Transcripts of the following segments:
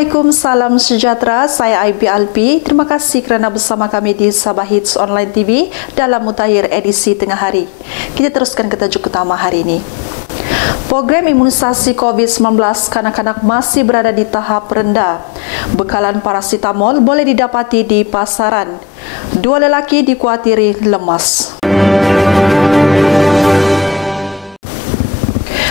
Assalamualaikum, salam sejahtera. Saya Aibi Alpi. Terima kasih kerana bersama kami di Sabah Hits Online TV dalam Mutakhir edisi tengah hari. Kita teruskan ke tajuk utama hari ini. Program imunisasi COVID-19 kanak-kanak masih berada di tahap rendah. Bekalan paracetamol boleh didapati di pasaran. Dua lelaki dikuatiri lemas.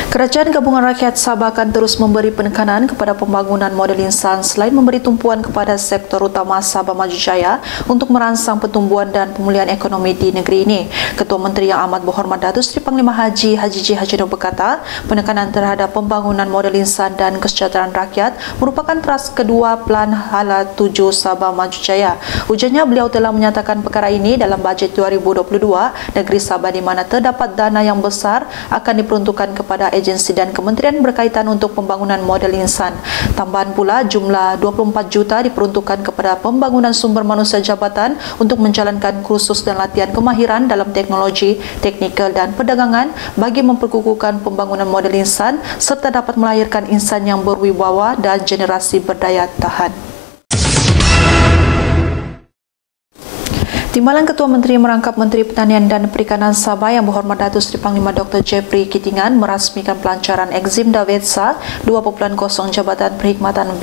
Kerajaan Gabungan Rakyat Sabah akan terus memberi penekanan kepada pembangunan model insan selain memberi tumpuan kepada sektor utama Sabah Maju Jaya untuk merangsang pertumbuhan dan pemulihan ekonomi di negeri ini. Ketua Menteri Yang Amat Berhormat Datuk Seri Panglima Haji J. Haji Nur berkata, penekanan terhadap pembangunan model insan dan kesejahteraan rakyat merupakan teras kedua Plan Hala 7 Sabah Maju Jaya. Ujarnya, beliau telah menyatakan perkara ini dalam bajet 2022 negeri Sabah di mana terdapat dana yang besar akan diperuntukkan kepada agensi dan kementerian berkaitan untuk pembangunan model insan. Tambahan pula, jumlah 24 juta diperuntukkan kepada pembangunan sumber manusia jabatan untuk menjalankan kursus dan latihan kemahiran dalam teknologi, teknikal dan perdagangan bagi memperkukuhkan pembangunan model insan serta dapat melahirkan insan yang berwibawa dan generasi berdaya tahan. Timbalan Ketua Menteri merangkap Menteri Pertanian dan Perikanan Sabah Yang Berhormat Datuk Seri Panglima Dr. Jeffrey Kitingan merasmikan pelancaran Exim Davetsa 2.0 Jabatan Perkhidmatan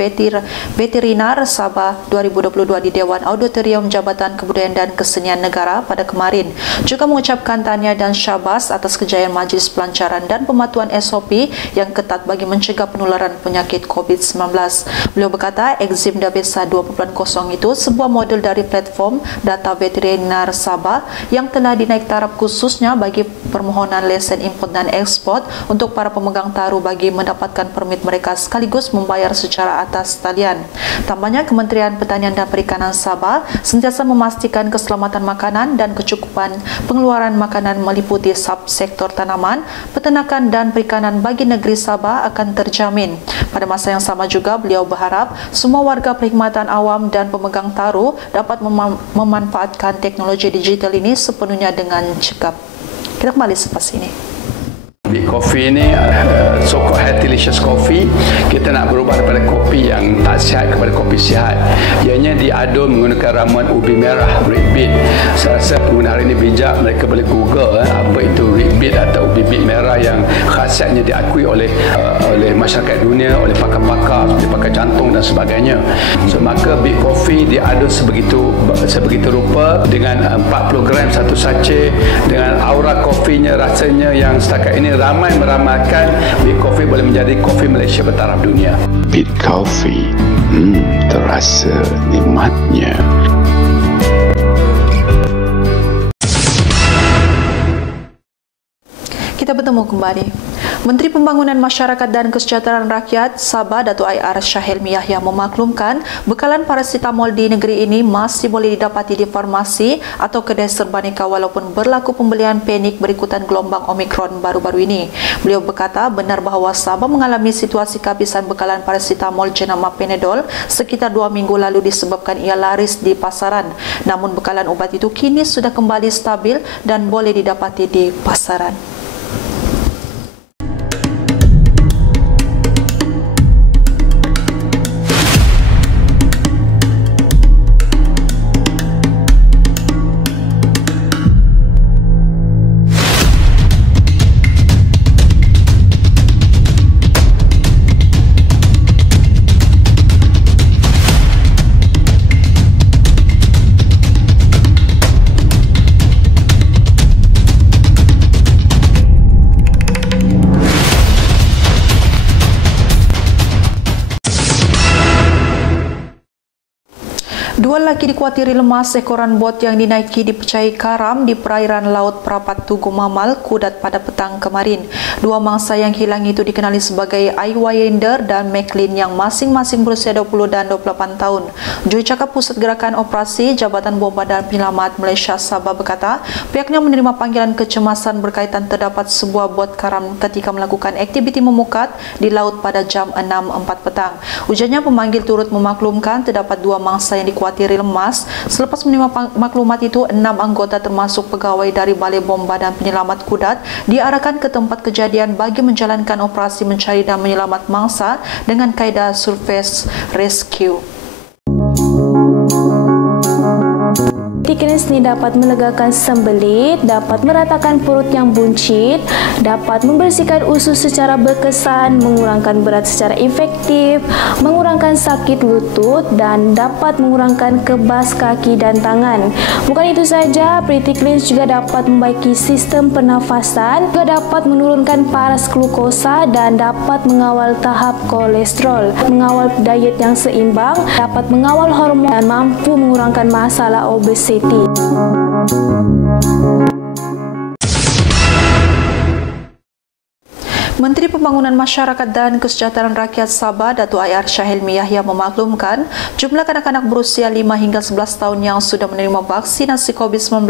Veterinar Sabah 2022 di Dewan Auditorium Jabatan Kebudayaan dan Kesenian Negara pada kemarin. Juga mengucapkan tahniah dan syabas atas kejayaan majlis pelancaran dan pematuhan SOP yang ketat bagi mencegah penularan penyakit COVID-19. Beliau berkata, Exim Davetsa 2.0 itu sebuah model dari platform data veterinar Sabah yang telah dinaik taraf khususnya bagi permohonan lesen import dan ekspor untuk para pemegang taruh bagi mendapatkan permit mereka sekaligus membayar secara atas talian. Tambahnya, Kementerian Pertanian dan Perikanan Sabah sentiasa memastikan keselamatan makanan dan kecukupan pengeluaran makanan meliputi subsektor tanaman, peternakan dan perikanan bagi negeri Sabah akan terjamin. Pada masa yang sama juga, beliau berharap semua warga perkhidmatan awam dan pemegang taruh dapat memanfaatkan teknologi digital ini sepenuhnya dengan cekap. Kita kembali selepas ini. Big Coffee ini so-called Healthylicious Coffee. Kita nak berubah daripada kopi yang tak sihat kepada kopi sihat. Ianya diadun menggunakan ramuan ubi merah, red beet. Saya rasa pengguna hari ini bijak, mereka boleh Google apa itu red beet atau ubi beet merah yang khasiatnya diakui oleh masyarakat dunia, oleh pakar-pakar seperti pakar jantung dan sebagainya. So maka Big Coffee diadun sebegitu rupa dengan 40 gram satu sachet, dengan aura kopinya, rasanya yang setakat ini ramai meramalkan Big Coffee boleh menjadi kopi Malaysia bertaraf dunia. Big Coffee, terasa nikmatnya. Kita bertemu kembali. Menteri Pembangunan Masyarakat dan Kesejahteraan Rakyat Sabah Datuk IR Shahilmi Yahya memaklumkan bekalan paracetamol di negeri ini masih boleh didapati di farmasi atau kedai serbaneka walaupun berlaku pembelian panik berikutan gelombang Omicron baru-baru ini. Beliau berkata benar bahawa Sabah mengalami situasi kehabisan bekalan paracetamol jenama Panadol sekitar 2 minggu lalu disebabkan ia laris di pasaran. Namun bekalan ubat itu kini sudah kembali stabil dan boleh didapati di pasaran. Dua lelaki dikuatiri lemas sekoran bot yang dinaiki dipercayai karam di perairan laut Perapat Tugu Mamal, Kudat pada petang kemarin. Dua mangsa yang hilang itu dikenali sebagai Aiwayender dan McLean yang masing-masing berusia 20 dan 28 tahun. Jurucakap Pusat Gerakan Operasi Jabatan Bomba dan Penyelamat Malaysia Sabah berkata, pihaknya menerima panggilan kecemasan berkaitan terdapat sebuah bot karam ketika melakukan aktiviti memukat di laut pada jam 6.04 petang. Ujarnya, pemanggil turut memaklumkan terdapat dua mangsa yang dikuatiri dikhuatiri lemas. Selepas menerima maklumat itu, 6 anggota termasuk pegawai dari Balai Bom Badan Penyelamat Kudat diarahkan ke tempat kejadian bagi menjalankan operasi mencari dan menyelamat mangsa dengan kaedah surface rescue. Teknis ini dapat melegakan sembelit, dapat meratakan perut yang buncit, dapat membersihkan usus secara berkesan, mengurangkan berat secara efektif, mengurangkan sakit lutut dan dapat mengurangkan kebas kaki dan tangan. Bukan itu saja, Pretty Cleanse juga dapat membaiki sistem pernafasan, juga dapat menurunkan paras glukosa dan dapat mengawal tahap kolesterol, mengawal diet yang seimbang, dapat mengawal hormon dan mampu mengurangkan masalah obesitas. Menteri Pembangunan Masyarakat dan Kesejahteraan Rakyat Sabah, Datuk Air Syahilmi Yahya memaklumkan jumlah kanak-kanak berusia 5 hingga 11 tahun yang sudah menerima vaksinasi COVID-19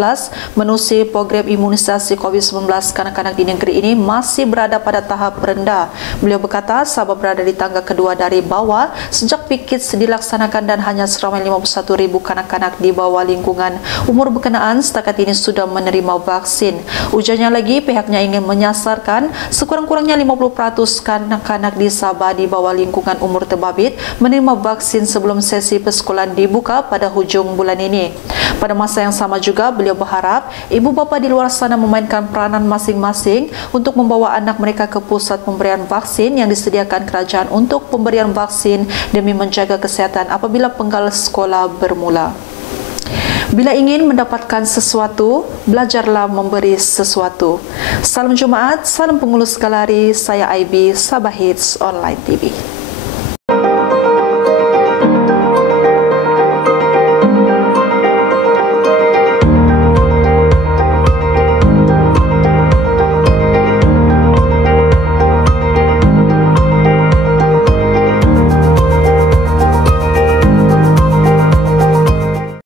menerusi program imunisasi COVID-19 kanak-kanak di negeri ini masih berada pada tahap rendah. Beliau berkata Sabah berada di tangga kedua dari bawah sejak PKITS dilaksanakan dan hanya seramai 51,000 kanak-kanak di bawah lingkungan umur berkenaan setakat ini sudah menerima vaksin. Ujarnya lagi, pihaknya ingin menyasarkan sekurang-kurangnya 50% kanak-kanak di Sabah di bawah lingkungan umur terbabit menerima vaksin sebelum sesi persekolahan dibuka pada hujung bulan ini. Pada masa yang sama juga, beliau berharap ibu bapa di luar sana memainkan peranan masing-masing untuk membawa anak mereka ke pusat pemberian vaksin yang disediakan kerajaan untuk pemberian vaksin demi menjaga kesihatan apabila penggal sekolah bermula. Bila ingin mendapatkan sesuatu, belajarlah memberi sesuatu. Salam Jumaat, salam pengulus galari, saya IB, Sabah Hits Online TV.